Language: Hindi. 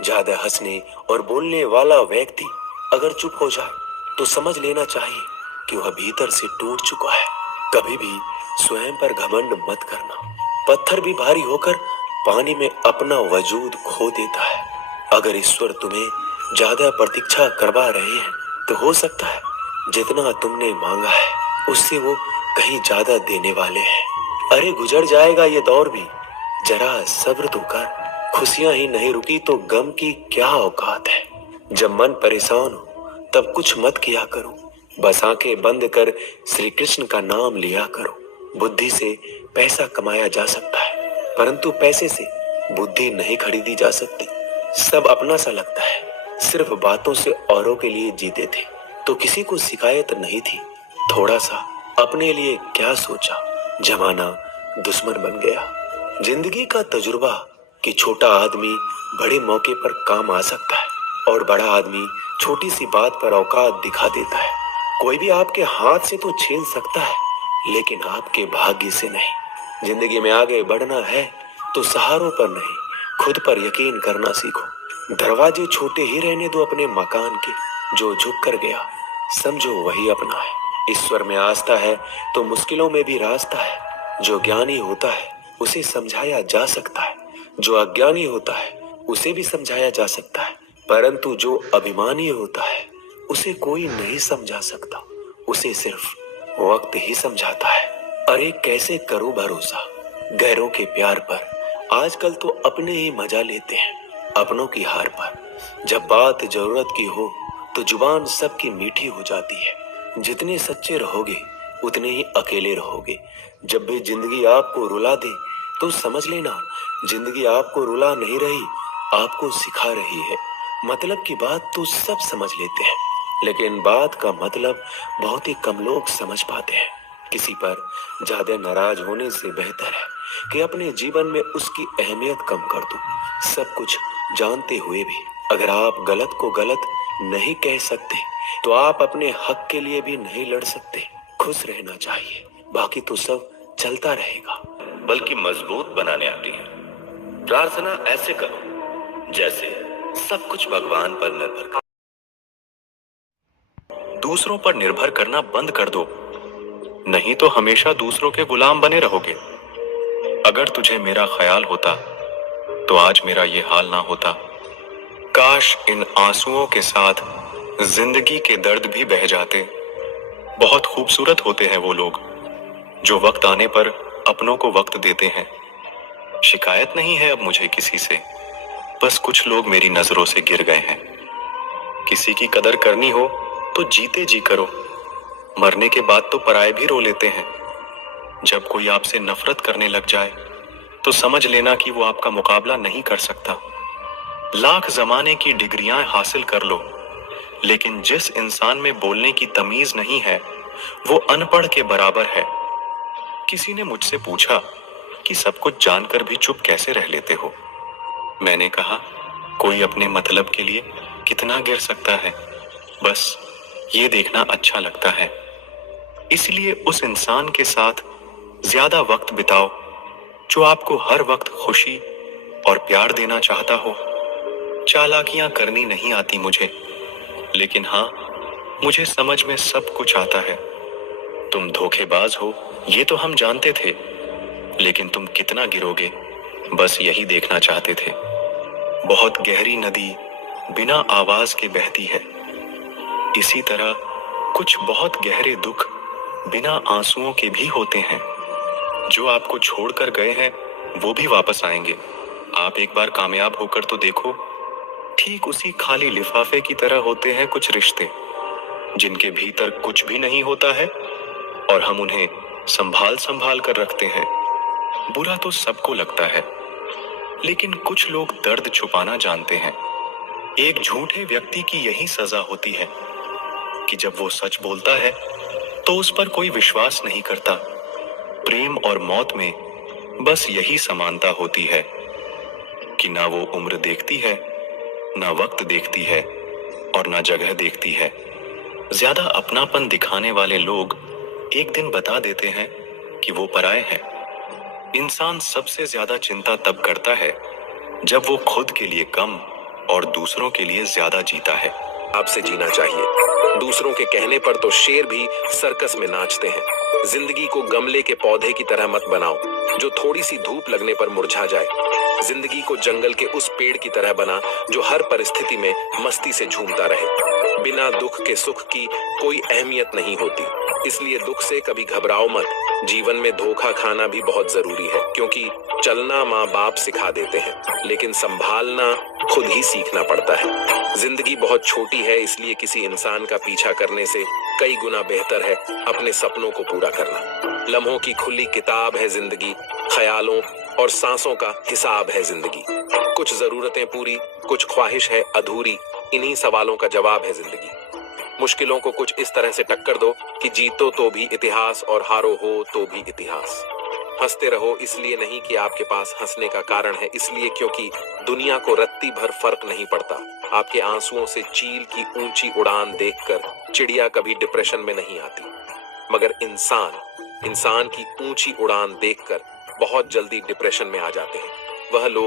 ज्यादा हंसने और बोलने वाला व्यक्ति अगर चुप हो जाए तो समझ लेना चाहिए कि वह भीतर से टूट चुका है। कभी भी स्वयं पर घमंड मत करना। पत्थर भी भारी होकर पानी में अपना वजूद खो देता है। अगर ईश्वर तुम्हें ज्यादा प्रतीक्षा करवा रहे हैं तो हो सकता है जितना तुमने मांगा है उससे वो कहीं ज्यादा देने वाले हैं। अरे गुजर जाएगा ये दौर भी, जरा सब्र तो कर। खुशियां ही नहीं रुकी तो गम की क्या औकात है। जब मन परेशान हो तब कुछ मत किया करो, बस आंखें बंद कर श्री कृष्ण का नाम लिया करो। बुद्धि से पैसा कमाया जा सकता है परंतु पैसे से बुद्धि नहीं खरीदी जा सकती। सब अपना सा लगता है, सिर्फ बातों से औरों के लिए जीते थे तो किसी को शिकायत नहीं थी। थोड़ा सा अपने लिए क्या सोचा, जमाना दुश्मन बन गया। जिंदगी का तजुर्बा कि छोटा आदमी बड़े मौके पर काम आ सकता है और बड़ा आदमी छोटी सी बात पर औकात दिखा देता है। कोई भी आपके हाथ से तो छीन सकता है लेकिन आपके भाग्य से नहीं। जिंदगी में आगे बढ़ना है तो सहारों पर नहीं, खुद पर यकीन करना सीखो। दरवाजे छोटे ही रहने दो अपने मकान के, जो झुक कर गया समझो वही अपना है। ईश्वर में आस्था है तो मुश्किलों में भी रास्ता है। जो ज्ञानी होता है उसे समझाया जा सकता है, जो अज्ञानी होता है उसे भी समझाया जा सकता है, परंतु जो अभिमानी होता है उसे कोई नहीं समझा सकता, उसे सिर्फ वक्त ही समझाता है। अरे कैसे करूं भरोसा गैरों के प्यार पर, आजकल तो अपने ही मजा लेते हैं अपनों की हार पर। जब बात जरूरत की हो तो जुबान सबकी मीठी हो जाती है। जितने सच्चे रहोगे उतने ही अकेले रहोगे। जब भी जिंदगी आपको रुला दे तो समझ लेना जिंदगी आपको रुला नहीं रही, आपको सिखा रही है। मतलब की बात तो सब समझ लेते हैं लेकिन बात का मतलब बहुत ही कम लोग समझ पाते हैं। किसी पर ज्यादा नाराज होने से बेहतर है कि अपने जीवन में उसकी अहमियत कम कर दो। सब कुछ जानते हुए भी अगर आप गलत को गलत नहीं कह सकते तो आप अपने हक के लिए भी नहीं लड़ सकते। खुश रहना चाहिए, बाकी तो सब चलता रहेगा। बल्कि मजबूत बनाने आती है। प्रार्थना ऐसे करो जैसे सब कुछ भगवान पर निर्भर कर। दूसरों पर निर्भर करना बंद कर दो, नहीं तो हमेशा दूसरों के गुलाम बने रहोगे। अगर तुझे मेरा ख्याल होता तो आज मेरा ये हाल ना होता। काश इन आंसुओं के साथ जिंदगी के दर्द भी बह जाते। बहुत खूबसूरत होते हैं वो लोग जो वक्त आने पर अपनों को वक्त देते हैं। शिकायत नहीं है अब मुझे किसी से, बस कुछ लोग मेरी नजरों से गिर गए हैं। किसी की कदर करनी हो तो जीते जी करो, मरने के बाद तो पराये भी रो लेते हैं। जब कोई आपसे नफरत करने लग जाए तो समझ लेना कि वो आपका मुकाबला नहीं कर सकता। लाख जमाने की डिग्रियां हासिल कर लो, लेकिन जिस इंसान में बोलने की तमीज नहीं है वो अनपढ़ के बराबर है। किसी ने मुझसे पूछा कि सब कुछ जानकर भी चुप कैसे रह लेते हो। मैंने कहा कोई अपने मतलब के लिए कितना गिर सकता है, बस ये देखना अच्छा लगता है। इसलिए उस इंसान के साथ ज्यादा वक्त बिताओ जो आपको हर वक्त खुशी और प्यार देना चाहता हो। चालाकियां करनी नहीं आती मुझे, लेकिन हाँ, मुझे समझ में सब कुछ आता है। तुम धोखेबाज हो ये तो हम जानते थे, लेकिन तुम कितना गिरोगे बस यही देखना चाहते थे। बहुत गहरी नदी बिना आवाज के बहती है, इसी तरह कुछ बहुत गहरे दुख बिना आंसुओं के भी होते हैं। जो आपको छोड़कर गए हैं वो भी वापस आएंगे। आप एक बार कामयाब होकर तो देखो। ठीक उसी खाली लिफाफे की तरह होते हैं कुछ रिश्ते, जिनके भीतर कुछ भी नहीं होता है और हम उन्हें संभाल संभाल कर रखते हैं। बुरा तो सबको लगता है, लेकिन कुछ लोग दर्द छुपाना जानते हैं। एक झूठे व्यक्ति की यही सजा होती है कि जब वो सच बोलता है तो उस पर कोई विश्वास नहीं करता। प्रेम और मौत में बस यही समानता होती है कि ना वो उम्र देखती है, ना वक्त देखती है और ना जगह देखती है। ज्यादा अपनापन दिखाने वाले लोग एक दिन बता देते हैं कि वो पराये हैं। इंसान सबसे ज्यादा चिंता तब करता है जब वो खुद के लिए कम और दूसरों के लिए ज्यादा जीता है। आपसे जीना चाहिए। दूसरों के कहने पर तो शेर भी सर्कस में नाचते हैं। जिंदगी को गमले के पौधे की तरह मत बनाओ जो थोड़ी सी धूप लगने पर मुरझा जाए। जिंदगी को जंगल के उस पेड़ की तरह बना जो हर परिस्थिति में मस्ती से झूमता रहे। बिना दुख के सुख की कोई अहमियत नहीं होती, इसलिए दुख से कभी घबराओ मत। जीवन में धोखा खाना भी बहुत जरूरी है, क्योंकि चलना माँ बाप सिखा देते हैं, लेकिन संभालना खुद ही सीखना पड़ता है। जिंदगी बहुत छोटी है, इसलिए किसी इंसान का पीछा करने से कई गुना बेहतर है अपने सपनों को पूरा करना। लम्हों की खुली किताब है जिंदगी, ख्यालों और सांसों का हिसाब है जिंदगी। कुछ जरूरतें पूरी, कुछ ख्वाहिश है अधूरी, इन्हीं सवालों का जवाब है जिंदगी। मुश्किलों को कुछ इस तरह से टक्कर दो कि जीतो तो भी इतिहास और हारो हो तो भी इतिहास। हंसते रहो इसलिए नहीं कि आपके पास हंसने का कारण है, इसलिए क्योंकि दुनिया को रत्ती भर फर्क नहीं पड़ता। आपके आंसुओं से चील की ऊंची उड़ान देखकर चिड़िया कभी डिप्रेशन में नहीं आती, मगर इंसान की ऊंची उड़ान देखकर बहुत जल्दी डिप्रेशन में आ जाते हैं। वह लोग